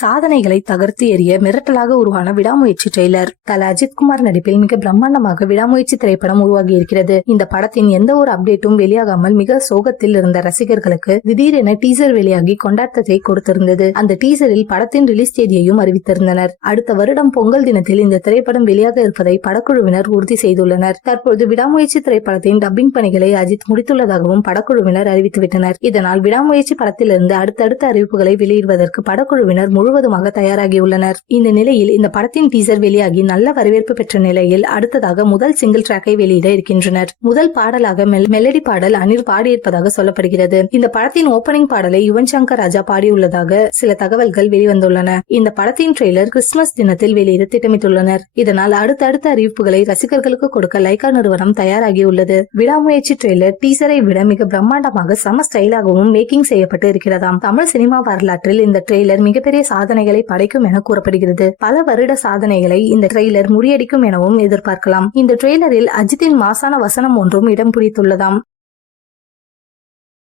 சாதனைகளை தகர்த்து எறிய மிரட்டலாக உருவான விடாமுயற்சி ட்ரெய்லர். தல அஜித்குமார் நடிப்பில் மிக பிரம்மாண்டமாக விடாமுயற்சி திரைப்படம் உருவாகி இருக்கிறது. இந்த படத்தின் எந்த ஒரு அப்டேட்டும் வெளியாகாமல் மிக சோகத்தில் இருந்த ரசிகர்களுக்கு திடீரென டீசர் வெளியாகி கொண்டாட்டத்தை கொடுத்திருந்தது. அந்த டீசரில் படத்தின் ரிலீஸ் தேதியையும் அறிவித்திருந்தனர். அடுத்த வருடம் பொங்கல் தினத்தில் இந்த திரைப்படம் வெளியாக இருப்பதை படக்குழுவினர் உறுதி செய்துள்ளனர். தற்போது விடாமுயற்சி திரைப்படத்தின் டப்பிங் பணிகளை அஜித் முடித்துள்ளதாகவும் படக்குழுவினர் அறிவித்துவிட்டனர். இதனால் விடாமுயற்சி படத்திலிருந்து அடுத்தடுத்த அறிவிப்புகளை வெளியிடுவதற்கு படக்குழுவினர் முழுவதுமாக தயாராகியுள்ளனர். இந்த நிலையில் இந்த படத்தின் டீசர் வெளியாகி நல்ல வரவேற்பு பெற்ற நிலையில் அடுத்ததாக முதல் சிங்கிள் டிராக்கை வெளியிட இருக்கின்றனர். முதல் பாடலாக மெலடி பாடல் அனில் பாடியிருப்பதாக சொல்லப்படுகிறது. இந்த படத்தின் ஓபனிங் பாடலை யுவன் சங்கர் ராஜா பாடியுள்ளதாக சில தகவல்கள் வெளிவந்துள்ளன. இந்த படத்தின் ட்ரெய்லர் கிறிஸ்துமஸ் தினத்தில் வெளியிட திட்டமிட்டுள்ளனர். இதனால் அடுத்தடுத்த அறிவிப்புகளை ரசிகர்களுக்கு கொடுக்க லைகா நிறுவனம் தயாராகியுள்ளது. விடாமுயற்சி ட்ரெய்லர் டீசரை விட மிக பிரம்மாண்டமாக சம ஸ்டைலாகவும் மேக்கிங் செய்யப்பட்டு இருக்கிறதாம். தமிழ் சினிமா வரலாற்றில் இந்த ட்ரெய்லர் மிகப்பெரிய சாதனைகளை படைக்கும் என கூறப்படுகிறது. பல வருட சாதனைகளை இந்த ட்ரெய்லர் முறியடிக்கும் எனவும் எதிர்பார்க்கலாம். இந்த ட்ரெய்லரில் அஜித்தின் மாசான வசனம் ஒன்றும் இடம் பிடித்துள்ளதாம்.